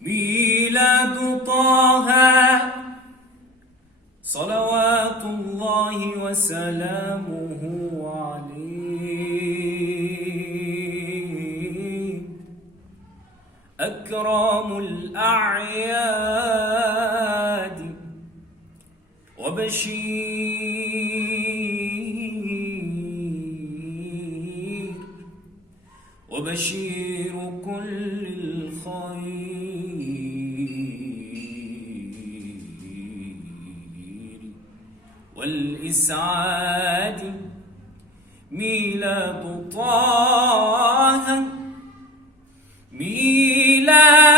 ميلاد طه صلوات الله وسلامه عليه، أكرم الأعياد وبشير كل الخير والإسعاد. ميلاد طه، ميلاد